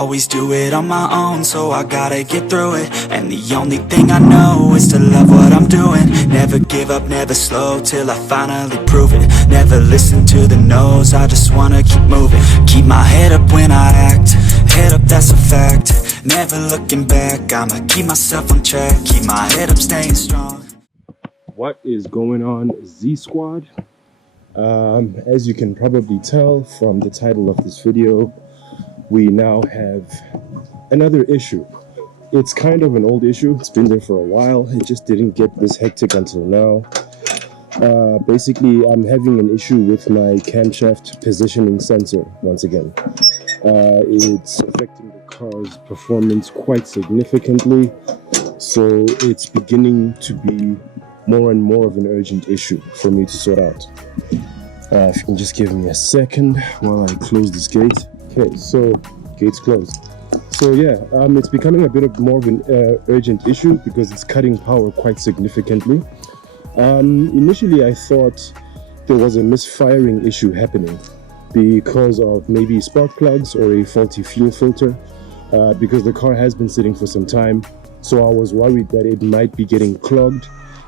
always do it on my own, so I gotta get through it. And the only thing I know is to love what I'm doing. Never give up, never slow, till I finally prove it. Never listen to the no's, I just wanna keep moving. Keep my head up when I act, head up, that's a fact. Never looking back, I'ma keep myself on track. Keep my head up, staying strong. What is going on, Z Squad? As you can probably tell from the title of this video, we now have another issue. It's kind of an old issue. It's been there for a while. It just didn't get this hectic until now. Basically, I'm having an issue with my camshaft positioning sensor once again. It's affecting the car's performance quite significantly, so it's beginning to be more and more of an urgent issue for me to sort out. If you can just give me a second while I close this gate. Okay, so gate's closed. So yeah, it's becoming a bit more of an urgent issue because it's cutting power quite significantly. Initially I thought there was a misfiring issue happening because of maybe spark plugs or a faulty fuel filter, because the car has been sitting for some time. So I was worried that it might be getting clogged,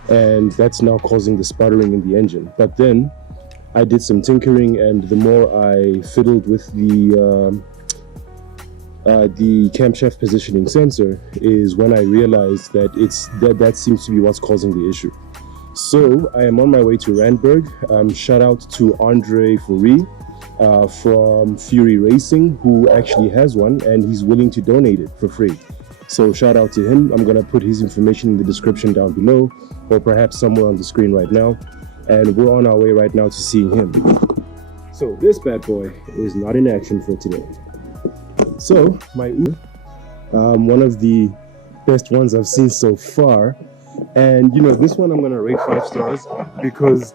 and that's now causing the sputtering in the engine. But then I did some tinkering, and the more I fiddled with the camshaft positioning sensor is when I realized that that seems to be what's causing the issue. So I am on my way to Randburg. Shout out to Andre Fourie from Fury Racing, who actually has one and he's willing to donate it for free. So shout out to him. I'm gonna put his information in the description down below, or perhaps somewhere on the screen right now. And we're on our way right now to seeing him. So this bad boy is not in action for today. So my Uber, one of the best ones I've seen so far. And you know, this one I'm gonna rate 5 stars because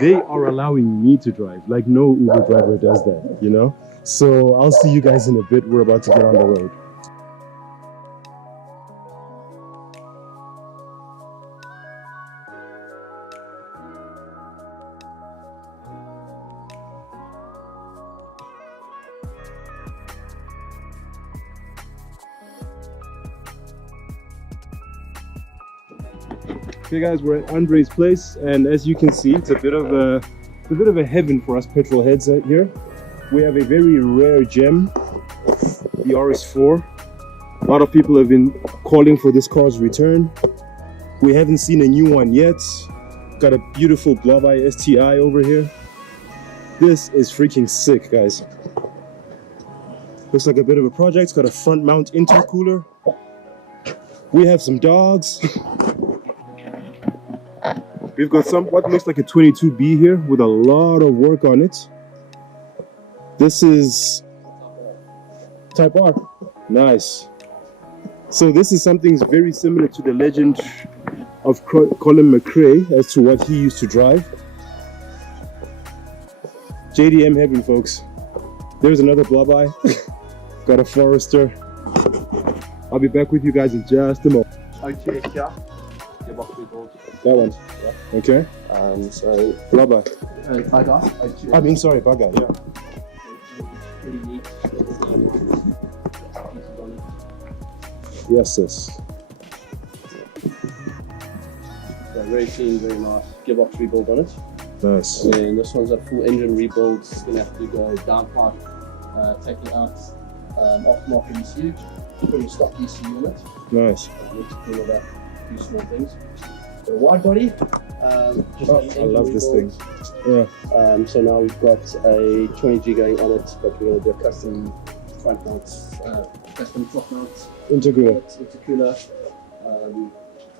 they are allowing me to drive. Like no Uber driver does that, you know? So I'll see you guys in a bit. We're about to get on the road. Okay guys, we're at Andre's place, and as you can see, it's a bit of a heaven for us petrol heads out here. We have a very rare gem, the RS4. A lot of people have been calling for this car's return. We haven't seen a new one yet. Got a beautiful Blob-Eye STI over here. This is freaking sick, guys. Looks like a bit of a project. It's got a front mount intercooler. We have some dogs. We've got what looks like a 22B here with a lot of work on it. This is Type R. Nice. So this is something very similar to the legend of Colin McRae as to what he used to drive. JDM heaven, folks. There's another Blob-Eye. Got a Forester. I'll be back with you guys in just a moment. Okay, yeah. That one. Yeah. Okay. So Blob-Eye. Bugger. I mean, sorry, Bugger, yeah. Pretty neat. Yes, yes. So very clean, very nice. Gearbox rebuild on it. Nice. And this one's a full engine rebuild. It's gonna have to go downpipe, taking out aftermarket ECU, putting stock ECU in it. Nice. Need to clean it up, do small things. So wide body. Just I love this thing. Yeah. So now we've got a 20G going on it, but we're going to do a custom front mounts, custom top mounts. Intercooler.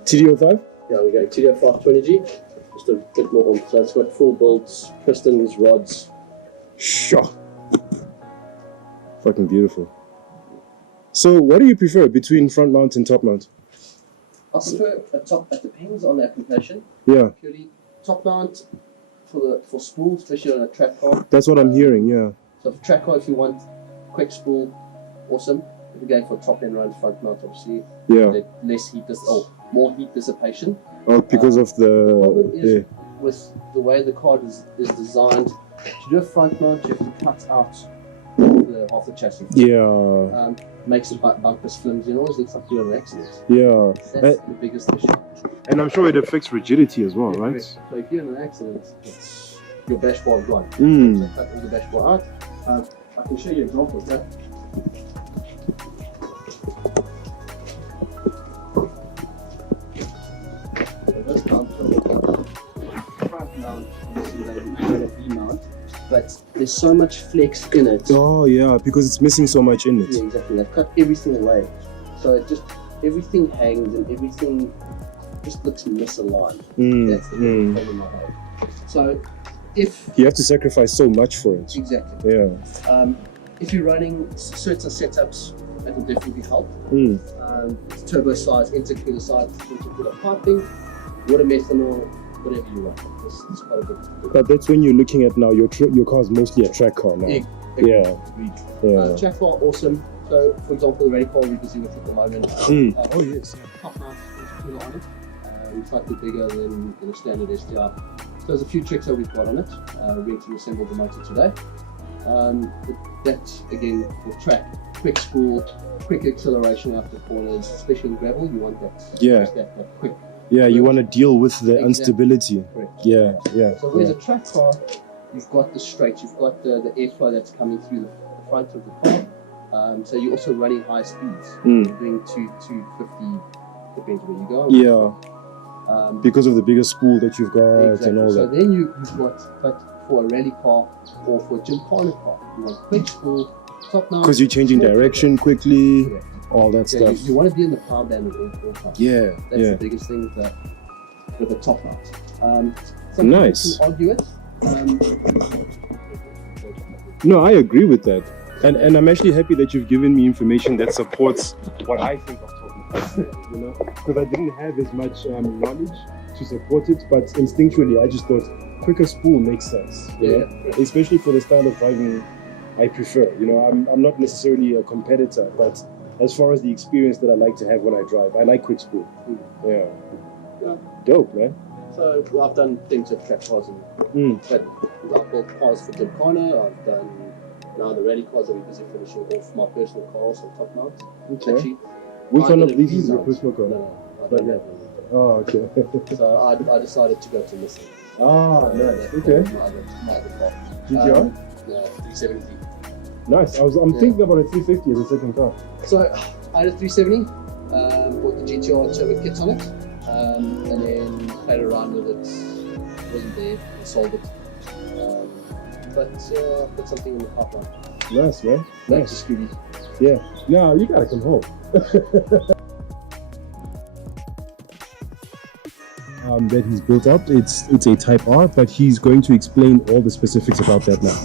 TD05? Yeah, we're going TD05 20G, just a bit more on. So it's got full bolts, pistons, rods. Sure. Fucking beautiful. So what do you prefer between front mount and top mount? I prefer a top, it depends on the application. Yeah. Purely top mount for spool, especially on a track car. That's what I'm hearing, yeah. So for track car, if you want quick spool, awesome. If you're going for top end runs, front mount, obviously, Yeah. less heat, more heat dissipation. Oh, because of the problem is with the way the car is designed, to do a front mount, you have to cut out the half the chassis. Yeah. Makes the bumpers flimsy and always looks like you're in an accident. Yeah. That's the biggest issue. And I'm sure it affects rigidity as well, right? So if you're in an accident, your dashboard is gone. Mm. So cut all the dashboard out. I can show you examples. So this mount, front mount, V-mount, but there's so much flex in it. Oh yeah, because it's missing so much in it. Yeah, exactly. They've cut everything away, so it just everything hangs and everything just looks misaligned. That's the problem I have. So if you have to sacrifice so much for it. Exactly. Yeah. If you're running certain setups, that will definitely help. Turbo size, intercooler size, intercooler piping, water methanol, whatever you want. It's quite a good. But that's when you're looking at now. Your car is mostly a track car now. Yeah. Track car, awesome. So, for example, the rally car we're busy with at the moment. Oh yes. Top mount intercooler on it. Slightly bigger than a standard STR. So there's a few tricks that we've got on it. We went to assemble the motor today. But that again for track, quick spool, quick acceleration after corners, especially in gravel. You want that. Yeah. That quick. Yeah, you want to deal with the instability. Correct. Yeah. So whereas a track car, you've got the straight, you've got the airflow that's coming through the front of the car. So you're also running high speeds. You're doing 250, depends where you go. Yeah. Because of the bigger spool that you've got and all so that. then you've got, but for a rally car or for a gymkhana car, you want quick spool, top mount. Because you're changing direction quickly, Correct. all that stuff. You want to be in the power band at all times. Yeah. That's the biggest thing with the top mount. Some Nice. people can argue it. No, I agree with that. And I'm actually happy that you've given me information that supports what I think of talking about, you know, because I didn't have as much knowledge to support it, but instinctually I just thought quicker spool makes sense, you know? Especially for the style of driving I prefer. You know, I'm not necessarily a competitor, but as far as the experience that I like to have when I drive, I like quick spool. Yeah. Dope, man. So I've done things with track cars, but I've built cars for gymkhana. I've done now the rally cars that we're busy finishing off my personal cars on top mount. Okay. Actually, Which I one did of a these is your V-mount. personal car? No, I don't have one. Oh, okay. So I decided to go to Nissan. Ah, nice. Okay. My other car. GTR? No, 370. Nice. I'm thinking about a 350 as a second car. So I had a 370, bought the GTR turbo kits on it, and then played around with it. Wasn't there, sold it. But put something in the pipeline. Nice, man. Nice. Scooby. Yeah. No, you gotta come home. That he's built up. It's a Type R, but he's going to explain all the specifics about that now.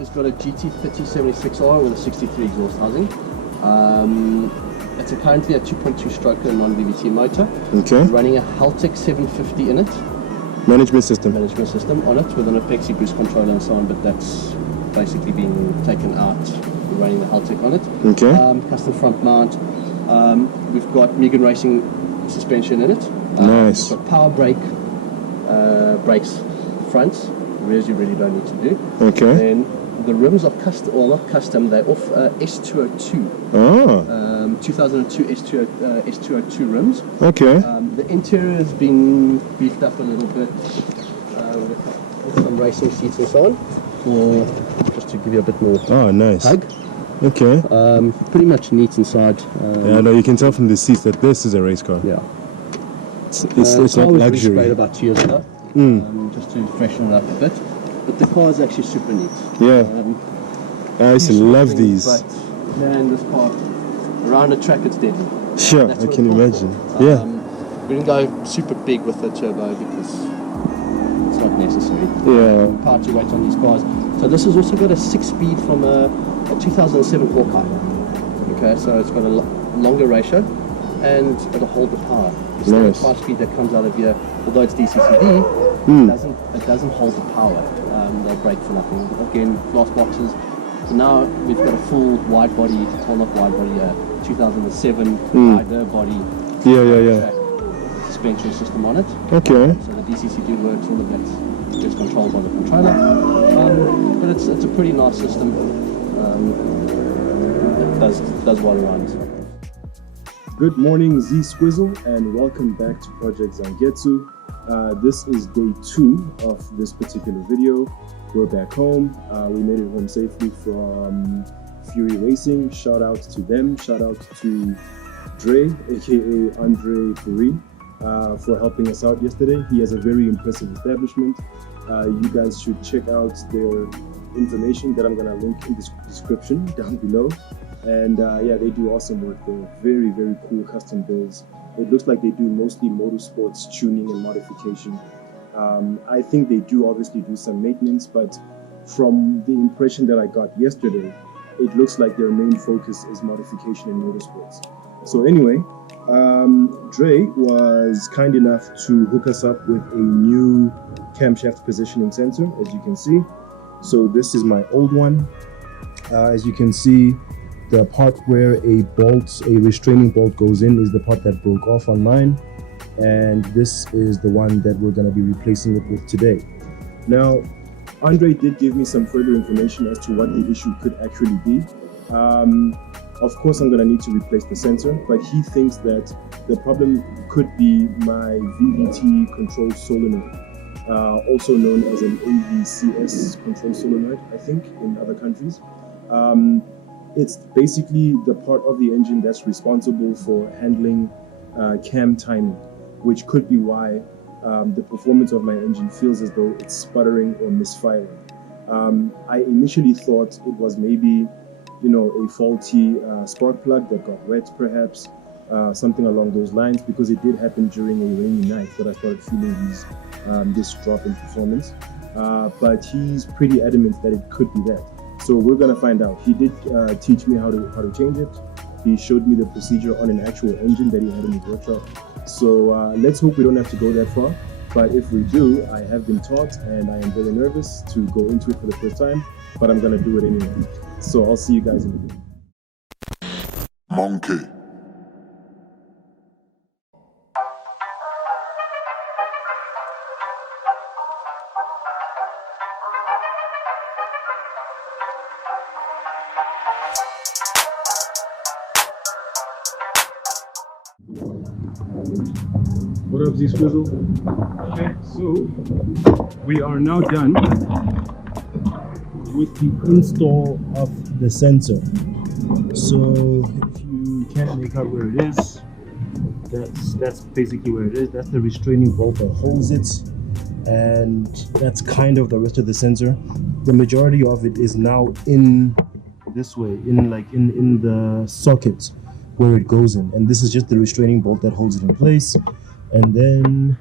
It's got a GT3076R with a 63 exhaust housing. It's currently a 2.2 stroker non-VVT motor. Okay. It's running a Haltech 750 in it. Management system on it with an Apexi boost controller and so on, but that's basically been taken out. We're running the Haltech on it. Okay. Custom front mount. We've got Megan Racing suspension in it. Nice. We've got power brakes fronts. Rears you really don't need to do. Okay. Then the rims are custom, or not custom, they're off S202. Oh. 2002 S202 rims. Okay. The interior has been beefed up a little bit with some racing seats and so on, for just to give you a bit more nice. hug. Okay. Pretty much neat inside. Yeah, no, you can tell from the seats that this is a race car. Yeah. It's not was luxury. resprayed about 2 years ago, just to freshen it up a bit. But the car is actually super neat. Yeah. I used to love things, these. But man, this car around the track it's deadly. Sure, That's I what can it's imagine. called for. Yeah. We didn't go super big with the turbo because it's not necessary. Yeah. Power to weight on these cars. So this has also got a 6-speed from a 2007 Hawkeye. Okay, so it's got a longer ratio and it'll hold the power. The standard Nice. 5-speed that comes out of here, although it's DCCD, it doesn't hold the power. They'll break for nothing. Again, glass boxes. So now we've got a full wide body, well not wide body, 2007 wider body Yeah. suspension system on it. Okay. So the DCCD works, all of that gets controlled by the controller. But it's a pretty nice system. It does well around. Good morning, Z Squizzle, and welcome back to Project Zangetsu. This is day 2 of this particular video. We're back home. We made it home safely from Fury Racing. Shout out to them. Shout out to Dre, aka Andre Fury, for helping us out yesterday. He has a very impressive establishment. You guys should check out their information that I'm gonna link in the description down below. And yeah, they do awesome work. They're very, very cool custom builds. It looks like they do mostly motorsports tuning and modification. I think they do obviously do some maintenance, but from the impression that I got yesterday, it looks like their main focus is modification and motorsports. So anyway, Dre was kind enough to hook us up with a new camshaft positioning sensor, as you can see. So this is my old one. As you can see, the part where a restraining bolt goes in is the part that broke off on mine. And this is the one that we're going to be replacing it with today. Now, Andre did give me some further information as to what the issue could actually be. Of course, I'm going to need to replace the sensor, but he thinks that the problem could be my VVT control solenoid, also known as an AVCS control solenoid, I think, in other countries. It's basically the part of the engine that's responsible for handling cam timing, which could be why the performance of my engine feels as though it's sputtering or misfiring. I initially thought it was maybe, a faulty spark plug that got wet, perhaps, something along those lines, because it did happen during a rainy night that I started feeling this drop in performance. But he's pretty adamant that it could be that. So we're gonna find out. He did teach me how to change it. He showed me the procedure on an actual engine that he had in his workshop. So let's hope we don't have to go that far. But if we do, I have been taught and I am very nervous to go into it for the first time, but I'm gonna do it anyway. So I'll see you guys in a bit. Monkey. What up, Z Squizzle? Okay, so we are now done with the install of the sensor. So if you can't make out where it is, that's basically where it is. That's the restraining bolt that holds it, and that's kind of the rest of the sensor. The majority of it is now in this way, in the socket where it goes in, and this is just the restraining bolt that holds it in place. And then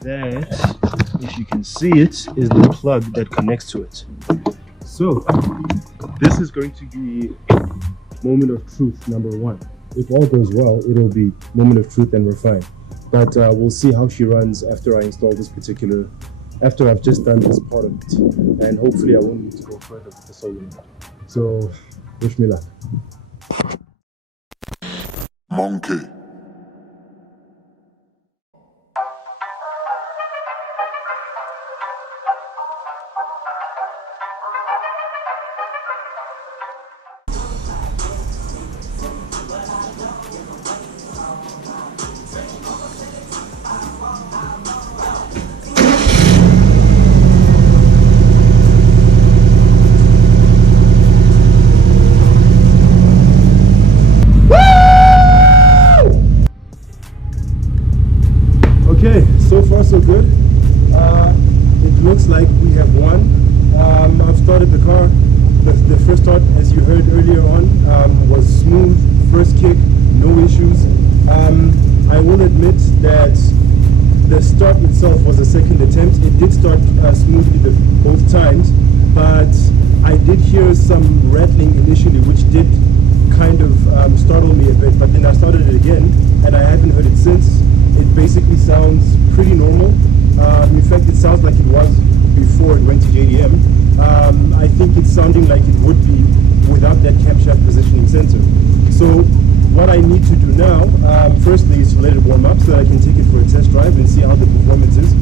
that, if you can see it, is the plug that connects to it. So this is going to be moment of truth number 1. If all goes well, it'll be moment of truth and we're fine. But we'll see how she runs after I install this after I've just done this part of it. And hopefully I won't need to go further with the solenoid. So wish me luck. Monkey. Okay, so far so good. It looks like we have won. I've started the car. The first start, as you heard earlier on, was smooth. First kick, no issues. I will admit that the start itself was a second attempt. It did start smoothly both times, but I did hear some rattling initially, which did kind of startle me a bit, but then I started it again and I haven't heard it since. It basically sounds pretty normal. In fact, it sounds like it was before it went to JDM. I think it's sounding like it would be without that camshaft positioning sensor. So what I need to do now, firstly, is to let it warm up so that I can take it for a test drive and see how the performance is.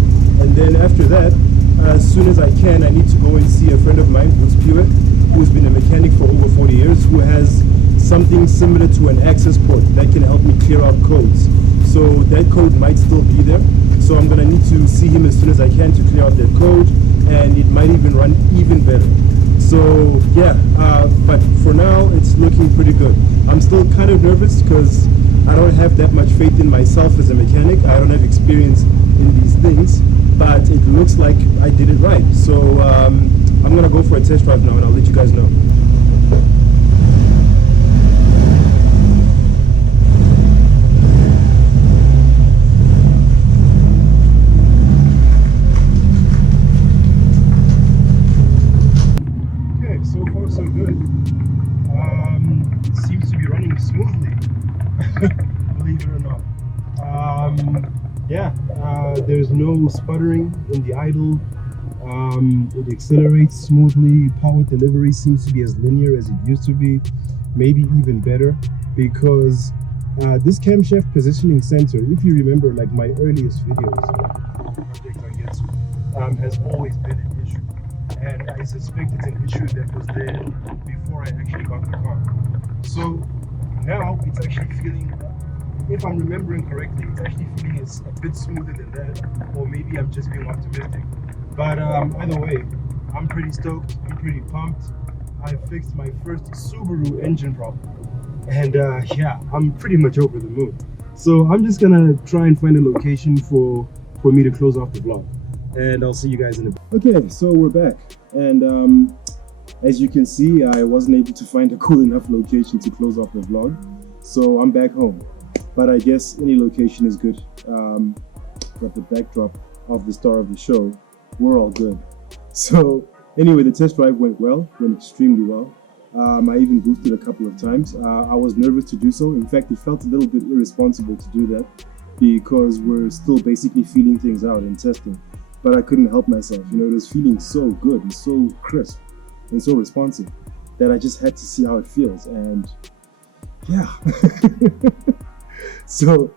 And then after that, as soon as I can, I need to go and see a friend of mine, who's been a mechanic for over 40 years, who has something similar to an access port that can help me clear out codes. So that code might still be there. So I'm gonna need to see him as soon as I can to clear out that code, and it might even run even better. So yeah, but for now it's looking pretty good. I'm still kind of nervous because I don't have that much faith in myself as a mechanic. I don't have experience in these things, but it looks like I did it right. So I'm gonna go for a test drive now, and I'll let you guys know. Okay, so far so good. It seems to be running smoothly, believe it or not. Yeah, there's no sputtering in the idle. It accelerates smoothly. Power delivery seems to be as linear as it used to be, maybe even better, because this camshaft positioning sensor, if you remember, like my earliest videos for Project Zangetsu, has always been an issue, and I suspect it's an issue that was there before I actually got the car. So now it's actually feeling, if I'm remembering correctly, it's actually feeling a bit smoother than that, or maybe I'm just being optimistic. But either way, I'm pretty stoked, I'm pretty pumped. I fixed my first Subaru engine problem, and yeah, I'm pretty much over the moon. So I'm just gonna try and find a location for me to close off the vlog, and I'll see you guys in a bit. Okay, so we're back, and as you can see, I wasn't able to find a cool enough location to close off the vlog, so I'm back home. But I guess any location is good. Got the backdrop of the star of the show. We're all good. So anyway, the test drive went extremely well. I even boosted a couple of times. I was nervous to do so. In fact, it felt a little bit irresponsible to do that because we're still basically feeling things out and testing. But I couldn't help myself. You know, it was feeling so good and so crisp and so responsive that I just had to see how it feels. And yeah. So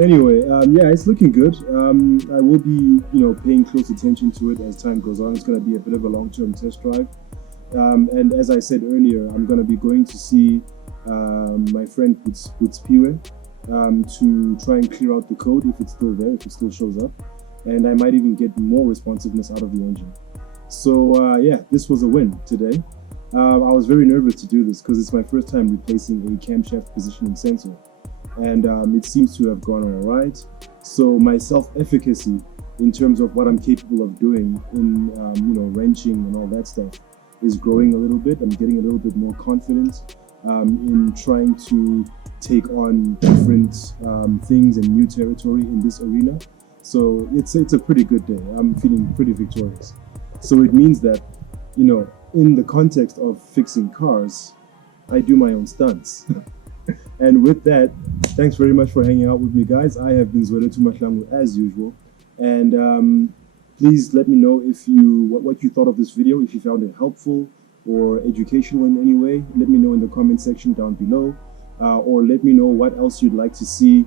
anyway, yeah, it's looking good. I will be, paying close attention to it as time goes on. It's going to be a bit of a long-term test drive. And as I said earlier, I'm going to be going to see my friend Piwe to try and clear out the code if it's still there, if it still shows up. And I might even get more responsiveness out of the engine. So yeah, this was a win today. I was very nervous to do this because it's my first time replacing a camshaft positioning sensor. And it seems to have gone all right. So my self-efficacy in terms of what I'm capable of doing in wrenching and all that stuff is growing a little bit. I'm getting a little bit more confident in trying to take on different things and new territory in this arena. So it's a pretty good day. I'm feeling pretty victorious. So it means that, in the context of fixing cars, I do my own stunts. And with that, thanks very much for hanging out with me, guys. I have been Zweletu Mahlangu as usual. And please let me know if what you thought of this video, if you found it helpful or educational in any way. Let me know in the comment section down below. Or let me know what else you'd like to see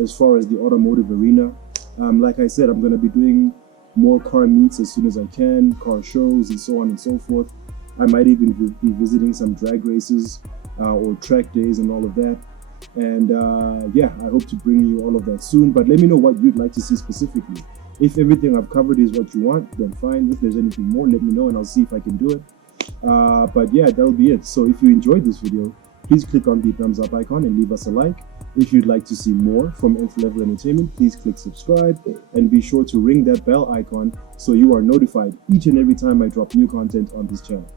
as far as the automotive arena. Like I said, I'm going to be doing more car meets as soon as I can, car shows and so on and so forth. I might even be visiting some drag races or track days and all of that. And yeah, I hope to bring you all of that soon. But let me know what you'd like to see specifically. If everything I've covered is what you want, then fine. If there's anything more, let me know and I'll see if I can do it. But yeah, that'll be it. So if you enjoyed this video, please click on the thumbs up icon and leave us a like. If you'd like to see more from Nth-Level Entertainment, please click subscribe and be sure to ring that bell icon so you are notified each and every time I drop new content on this channel.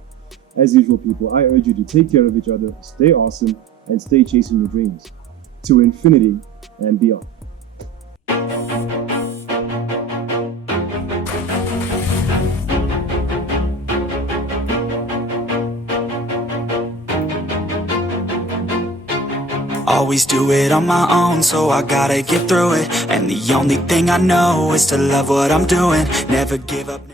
As usual, people, I urge you to take care of each other, stay awesome, and stay chasing your dreams. To infinity and beyond. Always do it on my own, so I gotta get through it. And the only thing I know is to love what I'm doing. Never give up.